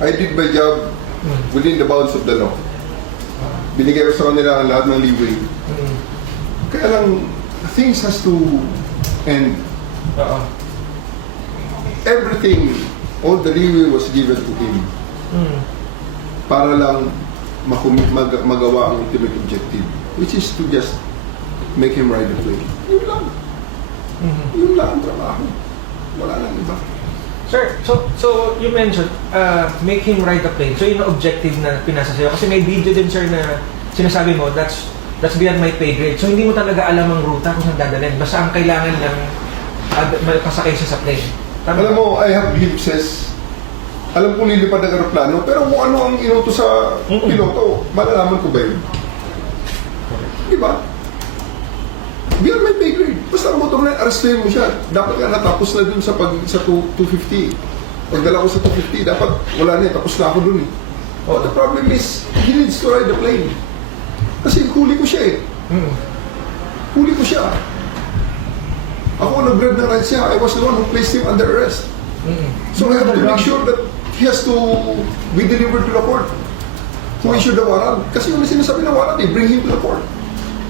I did my job within the bounds of the law. Binigay ko sa kanila ang lahat ng leeway. Kaya lang, things has to end. Everything, all the leeway was given to him. Para lang magawa ang ultimate objective, which is to just make him ride the plane. Yun lang. Yun lang ang trabaho. Wala nang iba. Sir, so you mentioned make him ride the plane. So yun ang objective na pinasa sa'yo. Kasi may video din, sir, na sinasabi mo, that's beyond my pay grade. So hindi mo talaga alam ang ruta kung saan dadalhin. Basta ang kailangan ng pasakay siya sa plane. Tama Alam mo, I have glimpses. Alam ko lilipad ng aeroplano, pero kung ano ang inuto sa piloto, malalaman ko ba yun? Diba? Beyond my pay grade. Basta ang motor na, arrestuhin mo siya. Dapat nga natapos na dun sa 250. Pagdala ko sa 250, dapat wala na, tapos na ako dun eh. But the problem is, he needs to ride the plane. Kasi huli ko siya eh. Huli ko siya. Ako nag-grab ng rights niya. I was the one who placed him under arrest. So I have to make sure that he has to be delivered to the court. Who issued the warrant? Kasi yung sinasabi ng warrant, bring him to the court.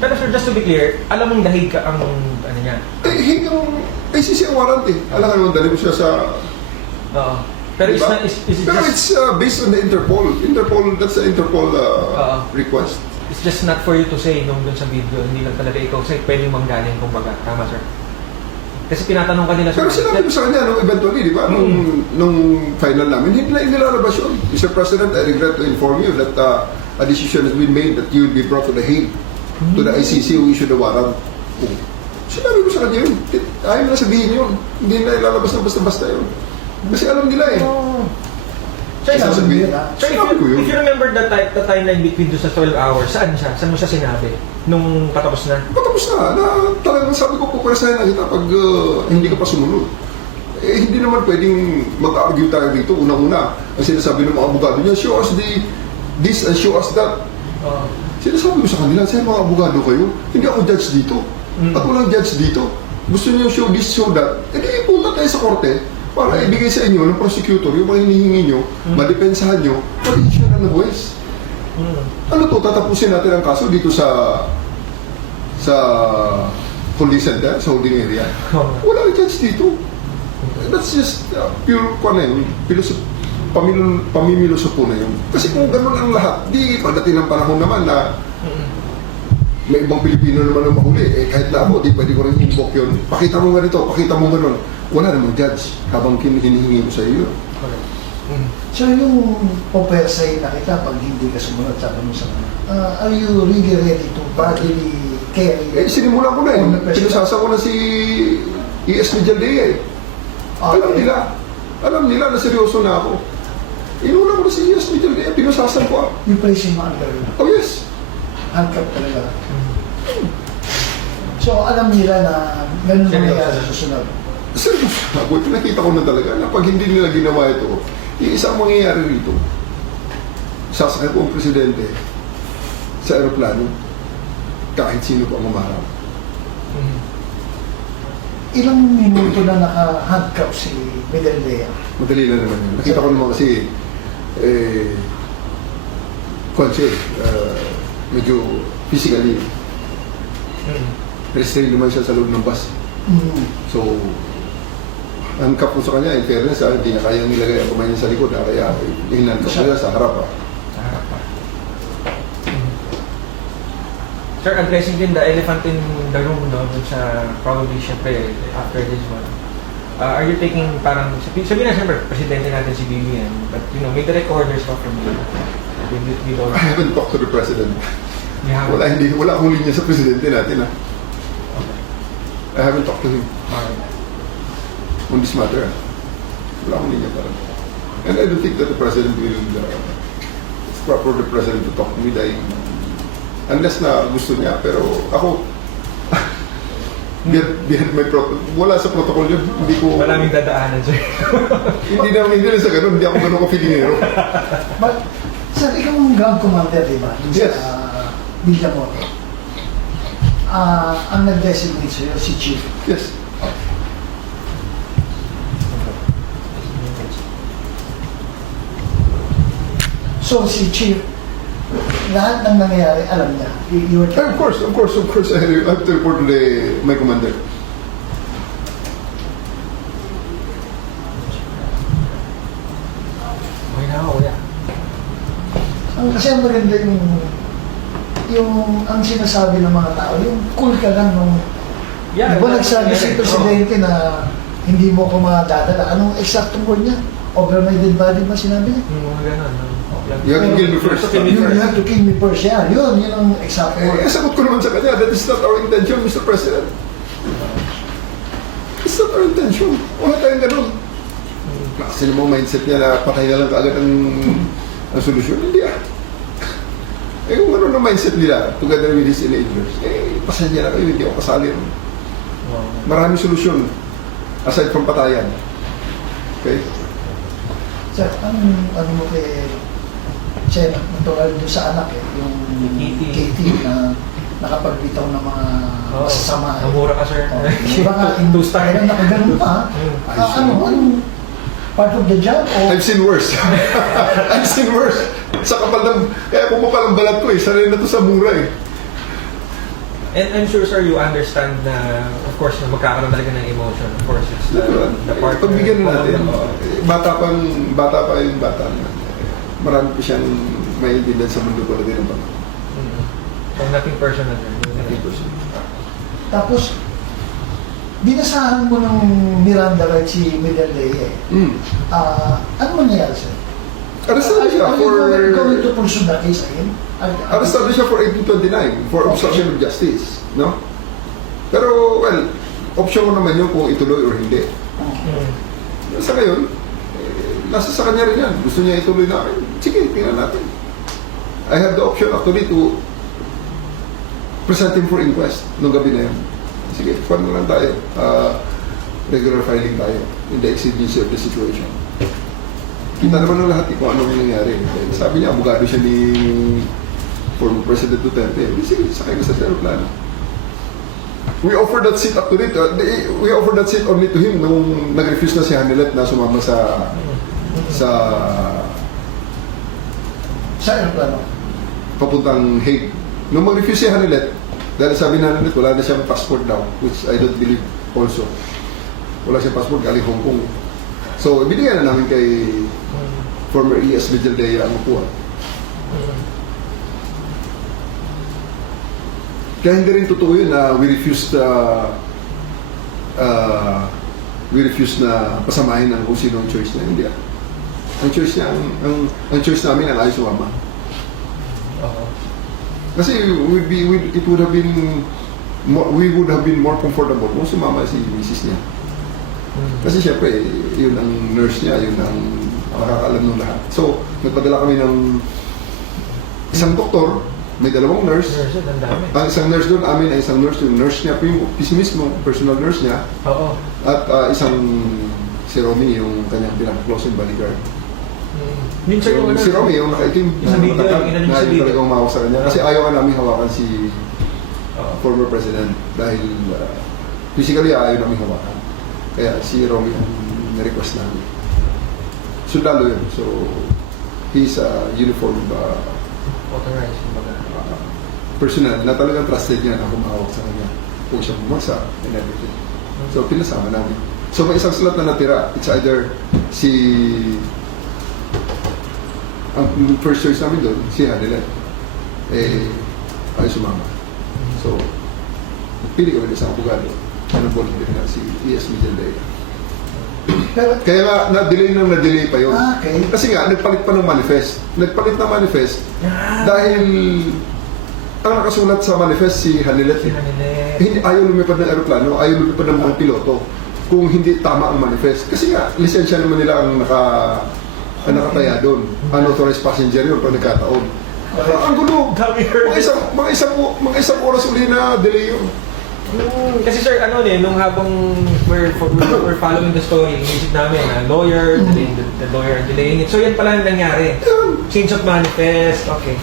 Pero sir, just to be clear, alam mong dahig ka ang ano niya? Eh, hinggang ICC ang warrant eh. Alam ka naman, dali mo siya sa... Oo. Pero diba? Pero it's based on the Interpol. That's the Interpol request. It's just not for you to say nung dun sa video, hindi lang talaga ikaw say pwedeng manggaling kumbaga. Tama, sir? Kasi tinatanong ka nila, sir. Pero sinabi ko sa kanya, eventually, di ba? Nung final namin, hindi na inilalabas yun. Mr. President, I regret to inform you that a decision has been made that you will be brought to the Hague, to the ICC who issued the warrant. Sinabi ko sa kanya yun. Ayaw na sabihin yun. Hindi na ilalabas na basta-basta yun. Kasi alam nila eh. Sinabi ko yun. If you remember the timeline between sa 12 hours, saan siya? Saan mo siya sinabi? Nung patapos na? Patapos na. Talagang sabi ko, pupresahin na kita pag hindi ka pa sumunod. Eh, hindi naman pwedeng mag-argue tayo dito. Unang-una, ang sinasabi ng mga abogado niya, show us this and show us that. Sinasabi ko sa kanila, sa mga abogado kayo, hindi ako judge dito. At walang judge dito. Gusto niyo show this, show that. Eh, di punta tayo sa korte para ibigay sa inyo ng prosecutor yung mga hinihingi nyo, madepensahan nyo, mag-issue na ng buwes. Ano to, tatapusin natin ang kaso dito sa holding center, sa holding area. Walang judge dito. That's just pure pamimiloso po na yun. Kasi kung gano'n ang lahat, di pagdating ng panahon naman na may ibang Pilipino naman ang mahuli, eh kahit na ako, di pwede ko rin invoke yun. Pakita mo nga nito, pakita mo gano'n. Wala namang judge habang hinihingi ko sa iyo. So yung pupersay na kita pag hindi ka sumunod, sabi mo sa are you really ready to bodily carry? Eh, sinimulan ko na eh. Pinasasa ko na si E.S. Mijaldea eh. Alam nila na seryoso na ako. Inuna ko na si E.S. Mijaldea, pinasasan ko. You place him under? Oh yes. Handcuff talaga. So alam nila na ganun nangyayari sa susunod. Seryoso na ako. Pinakita ko na talaga na pag hindi nila ginawa ito, isang mangyayari rito, sasakay ko ang presidente sa aeroplano, kahit sino pa mamarap. Ilang minuto na naka-handcuff si Mijaldea? Madali na naman yun. Nakita ko naman kasi, medyo physically, restrained naman siya sa loob ng bus. So, handcuff ko sa kanya, in fairness, hindi na kaya nilagay ang kamay niya sa likod, kaya hinandcuff ko siya sa harap. Sa harap pa. Sir, addressing din the elephant in the room, no? Sa probably, syempre, after this one. Are you taking parang, sabihin na siyempre, presidente natin si BBM, but you know, may direct orders pa from you. I haven't talked to the president. You Wala akong linya sa presidente natin, ha? I haven't talked to him. On this matter, wala akong linya parang. And I don't think that the president will, it's proper the president to talk to me dahil, unless na gusto niya, pero ako, behind my wala sa protocol yun, hindi ko... Maraming dadaanan, sir. hindi na sa ganun, hindi ako ganun ka-feelingero. But, sir, ikaw ang ground commander, di ba? Yes. Villamoto. Ang nag-designate sa'yo, si Chief. Yes. So si Chief, lahat ng nangyayari, alam niya. You were Of course, I have to report to my commander. Okay na ako, kuya. Kasi ang maganda yung ang sinasabi ng mga tao, yung cool ka lang nung Yeah, di ba nagsabi si Presidente na hindi mo ko madadala. Anong eksaktong word niya? Over-minded body ba sinabi niya? Mga ganun. You have to kill me first. You have to kill me first. Yun ang exact word. Sagot ko naman sa kanya, that is not our intention, Mr. President. It's not our intention. Wala tayong ganun. Kasi mo mindset niya na patay na lang kaagad ang solusyon. Hindi ah. Kung ano ng mindset nila, together with his enablers, pasensya na kayo, hindi ako kasali. Maraming solusyon aside from patayan. Okay? Sir, ano mo kay Sen, natural doon sa anak yung Katie na nakapagbitaw ng mga masasama. Namura ka, sir. Baka Two-star. kaya nakaganon pa. Anong part of the job? O I've seen worse. I've seen worse. Sa kapal ng... Kaya pumapal ang balat ko sanay na to sa mura And I'm sure, sir, you understand na, of course, na magkakaroon talaga ng emotion. Of course, it's the part... Pagbigyan na natin. Bata pa yung bata. Marami pa siyang maintindihan sa mundo ko na din ang bata. So, nothing personal. tapos, binasahan mo ng Miranda right si Miguel Leye. Ano mangyayari sir? Arrestado siya Are for... you going to pursue the case again? Arrestado siya for 1829 for obstruction of justice, no? Pero, well, option ko naman yun kung ituloy or hindi. Sa ngayon, nasa sa kanya rin yan. Gusto niya ituloy namin. Sige, tingnan natin. I have the option actually to present him for inquest nung gabi na yun. Sige, paano lang tayo? Regular filing tayo in the exigency of the situation. Kita naman ng lahat kung ano yung nangyari. Sabi niya, abogado siya ni former President Duterte. Sige, sakay ka sa aeroplano. We offered that seat actually. We offered that seat only to him nung nag-refuse na si Hanilet na sumama sa aeroplano. papuntang Hague. Nung mag-refuse si Hanilet, dahil sabi na Hanilet, wala na siyang passport daw, which I don't believe also. Wala siyang passport, galing Hong Kong. So, binigyan na namin kay former ES Vigildea ang upuan. Kaya hindi rin totoo yun na we refused na pasamahin ang kung sino ang choice niya. Hindi ah. Ang choice niya, ang choice namin ang ayaw sumama. Kasi it would have been we would have been more comfortable kung sumama si Mrs. niya. Kasi syempre, yun ang nurse niya, yun ang nakakaalam ng lahat. So, nagpadala kami ng isang doktor, may dalawang nurse. Ang isang nurse doon, amin ay isang nurse. Yung nurse niya, yung mismo, personal nurse niya. Oo. At isang si Romy, yung kanyang pinaka-close bodyguard. Minsan yung Si Romy, yung nakaitim, Sa video, matatag, yung na sa yung video. talagang umawak sa kanya. Kasi ayaw ka namin hawakan si former president dahil physically ayaw namin hawakan. Kaya si Romy ang na-request namin. Sundalo yun. So, he's a uniform authorized, kumbaga. personal na talagang trusted niya na humawak sa kanya. Kung siya bumagsak and everything. So, pinasama namin. So, may isang slot na natira. It's either ang first choice namin doon, si Hanilet. Ay sumama. So, pili kami sa abogado. Ano po na si ES Vigildea. Kaya nga, na-delay pa yun. Okay. Kasi nga, nagpalit pa ng manifest. Nagpalit ng manifest dahil ang nakasulat sa manifest si Hanilet. Hindi, ayaw lumipad ng aeroplano, ayaw lumipad ng mga piloto kung hindi tama ang manifest. Kasi nga, lisensya naman nila ang nakataya doon. Unauthorized passenger yun pag nagkataon. Ang gulo. Mga isang oras uli na delay yun. Kasi sir, nung habang we're following the story, inisip namin na lawyer, the lawyer delaying it. So yan pala ang nangyari. Change of manifest, okay.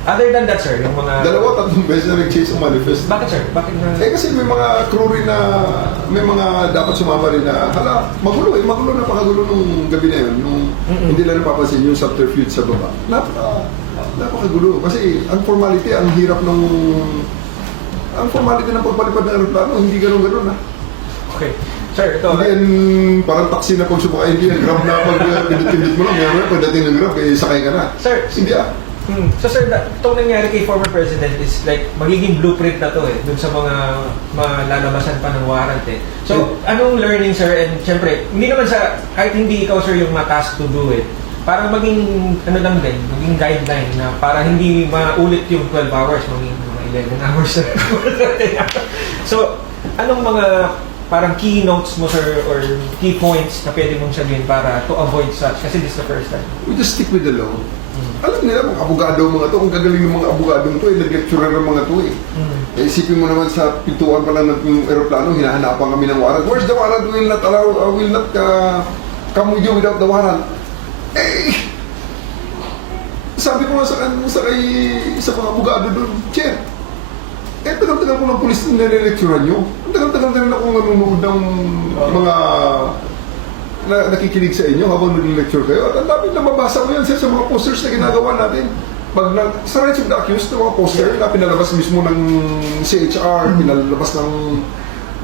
Other than that, sir, yung mga... 2-3 beses na nag-chase ang manifest. Bakit, sir? Bakit na... Eh kasi may mga crew rin na, may mga dapat sumama rin na, hala, magulo na pakagulo nung gabi na yun, nung hindi lang napapansin yung subterfuge sa baba. Napakagulo. Kasi ang formality, ang hirap ng, ang formality ng pagpalipad ng aeroplano, hindi ganun ha. Okay. Sir, ito... Hindi yan parang taxi na pag sumakay, hindi yan grab na pag pinit-pinit mo lang, mayroon pagdating ng grab, eh sakay ka na. Sir, Hindi So sir, itong nangyari kay former president is like magiging blueprint na to dun sa mga malalabasan pa ng warrant So, anong learning sir? And syempre, hindi naman kahit hindi ikaw sir yung ma-task to do it, parang maging, lang din, maging guideline na para hindi maulit yung 12 hours, maging mga 11 hours. So, anong mga parang key notes mo sir or key points na pwede mong sabihin para to avoid such? Kasi this is the first time. We just stick with the law. Alam nila mga abogado mga to, kung gagaling ng mga abogadong to, nag-lecturer ng mga to Eh, isipin mo naman sa pintuan pa lang ng aeroplano, hinahanapan kami ng warrant. Where's the warrant? Will not come with you without the warrant. Eh, sabi ko nga sa mga abogado doon, Chair, tagal-tagal ko ng pulis na nire-lecturean nyo. Tagal-tagal na rin ako nanonood ng mga nakikinig sa inyo habang nag-lecture kayo. At ang dami na mabasa ko yan sir, sa mga posters na ginagawa natin. Sa rights of the accused, ng mga poster na pinalabas mismo ng CHR, pinalabas ng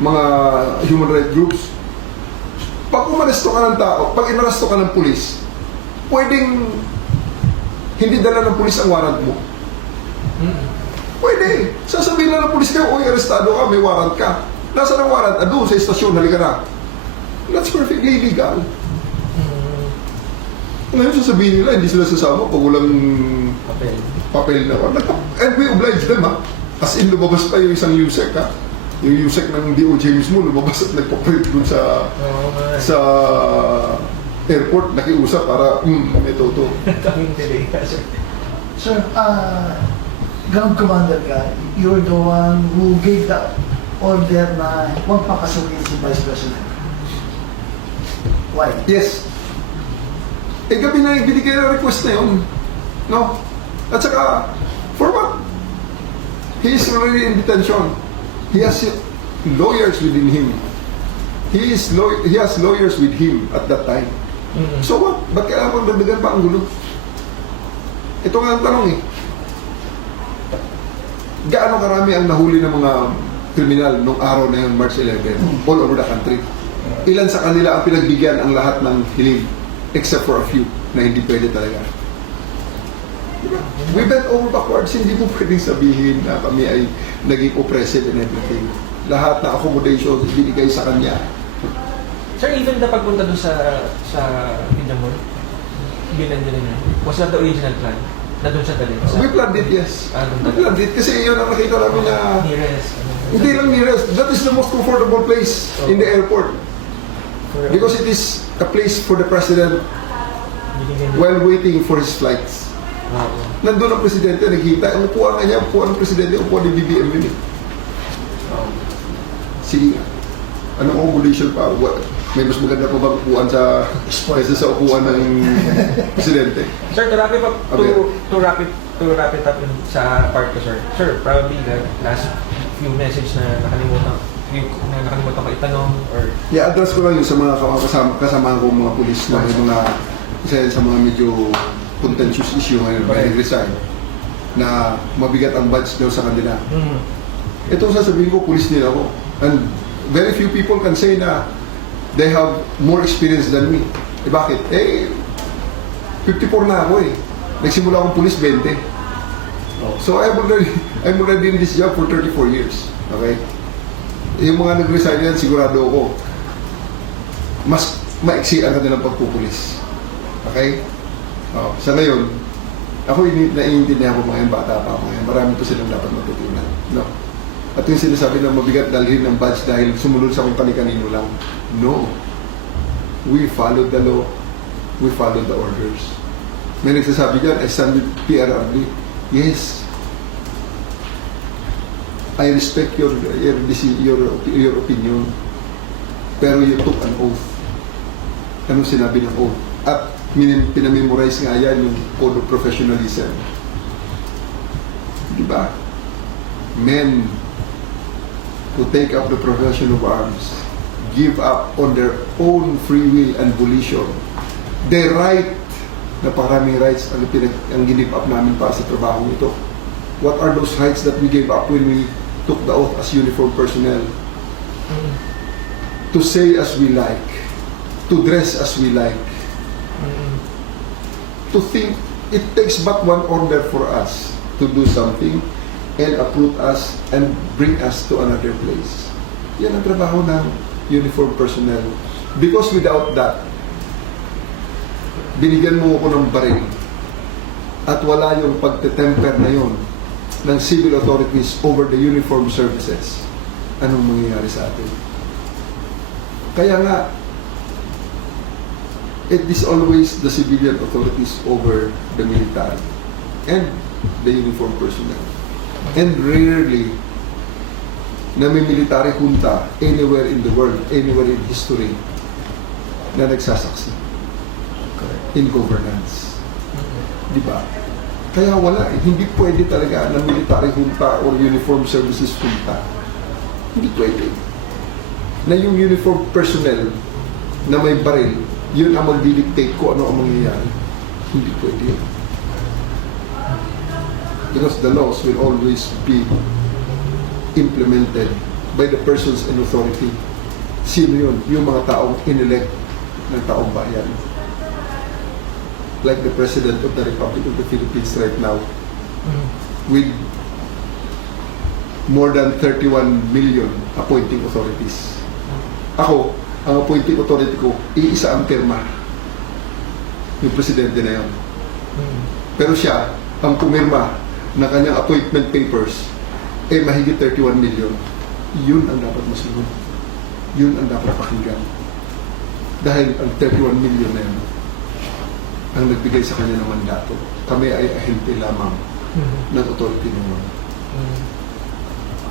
mga human rights groups. Pag umaresto ka ng tao, pag inaresto ka ng pulis, pwedeng hindi dala ng pulis ang warrant mo. Pwede. Sasabihin lang ng pulis kayo, oy, arestado ka, may warrant ka. Nasaan ang warrant? Doon sa istasyon, halika na. That's perfectly legal. Ngayon sasabihin nila, hindi sila sasama pag walang papel na. And we oblige them As in, lumabas pa yung isang USEC Yung USEC ng DOJ mismo, lumabas at nagpapalit dun sa airport, nakiusap para, ito. Sir, ground commander ka, you're the one who gave the order na huwag papasukin si Vice President. Why? Yes. Gabi na yung binigay na request na yun. No? At saka, for what? He is already in detention. He has lawyers within him. He has lawyers with him at that time. So what? Ba't kailangan pang dagdagan pa ang gulo? Ito nga ang tanong Gaano karami ang nahuli ng mga kriminal nung araw na yun, March 11, all over the country? Ilan sa kanila ang pinagbigyan ang lahat ng hiling except for a few na hindi pwede talaga. Diba? We bent over backwards, hindi mo pwedeng sabihin na kami ay naging oppressive and everything. Lahat na accommodations binigay sa kanya. Sir, even na pagpunta doon sa Pinamon, binandiyan niya, was that the original plan? Na doon siya dalhin? We planned it, yes. We planned it kasi yun ang nakita namin na nearest. Hindi lang nearest. That is the most comfortable place in the airport. Because it is a place for the president while waiting for his flights. Nandun ang presidente, nagkita. Ang upuan nga niya, upuan ng presidente, upuan ng BBM yun Sige. Anong ovulation pa? May mas maganda pa ba upuan sa upuan ng presidente? Sir, to wrap it up, to wrap it up sa part ko, sir. Sir, probably the last few message na nakalimutan ko itanong or... Yeah, address ko lang yung sa mga kasama ko mga pulis na yung mga isa sa mga medyo contentious issue ngayon by resign na mabigat ang badge daw sa kanila. Ito sasabihin ko, pulis nila ako. And very few people can say na they have more experience than me. Bakit? 54 na ako Nagsimula akong pulis 20. So I'm already in this job for 34 years. Okay? Yung mga nag-resign yan, sigurado ako, mas maiksi ang kanilang pagpupulis. Okay? Sa ngayon, ako naiintindihan ko mga bata pa ako ngayon. Marami pa silang dapat matutunan. No? At yung sinasabi na mabigat dalhin ng badge dahil sumunod sa kung kani-kanino lang. No. We followed the law. We followed the orders. May nagsasabi dyan, I stand with PRRD. Yes. I respect your opinion. Pero you took an oath. Anong sinabi ng oath? At pinamemorize nga yan yung Code of Professionalism. Di ba? Men who take up the profession of arms give up on their own free will and volition their right, napakaraming rights ang give up namin para sa trabaho ito. What are those rights that we gave up when we took the oath as uniformed personnel? To say as we like, to dress as we like, to think. It takes but one order for us to do something and uproot us and bring us to another place. Yan ang trabaho ng uniformed personnel. Because without that, binigyan mo ako ng baril at wala yung pagtetemper na yon ng civil authorities over the uniformed services, anong mangyayari sa atin? Kaya nga, it is always the civilian authorities over the military and the uniformed personnel. And rarely na may military junta anywhere in the world, anywhere in history na nagsasaksi in governance. Di ba? Kaya wala eh. Hindi pwede talaga na military junta or uniformed services junta. Hindi pwede. Na yung uniformed personnel na may baril, yun ang mag-dictate ko ano ang mangyayari. Hindi pwede. Because the laws will always be implemented by the persons in authority. Sino yun? Yung mga taong inelect ng taong bayan. Like the President of the Republic of the Philippines right now, with more than 31 million appointing authorities. Ako, ang appointing authority ko, iisa ang pirma. Yung presidente na yun. Pero siya, ang pumirma ng kanyang appointment papers, mahigit 31 million. Yun ang dapat masunod. Yun ang dapat pakinggan. Dahil ang 31 million na yun, ang nagbigay sa kanya ng mandato. Kami ay ahente lamang ng authority naman.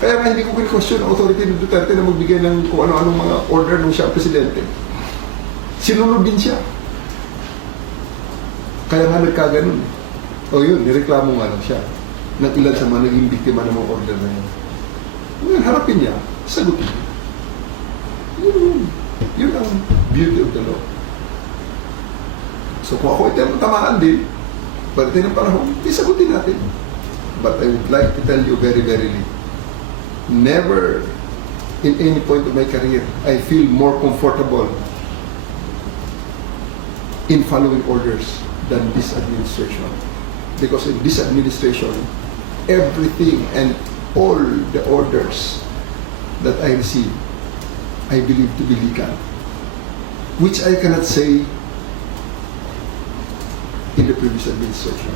Kaya nga hindi ko question ang authority ng Duterte na magbigay ng kung ano-anong mga order nung siya presidente. Sinunod din siya. Kaya nga nagkaganon. O yun, nireklamo nga lang siya ng ilan sa mga naging biktima ng mga order na yun. Ngayon, harapin niya, sagutin niya. Yun ang beauty of the law. So kung ako ito tamaan din, pagdating ng panahon, isagutin natin. But I would like to tell you very, very never in any point of my career I feel more comfortable in following orders than this administration. Because in this administration, everything and all the orders that I receive, I believe to be legal. Which I cannot say in the previous administration.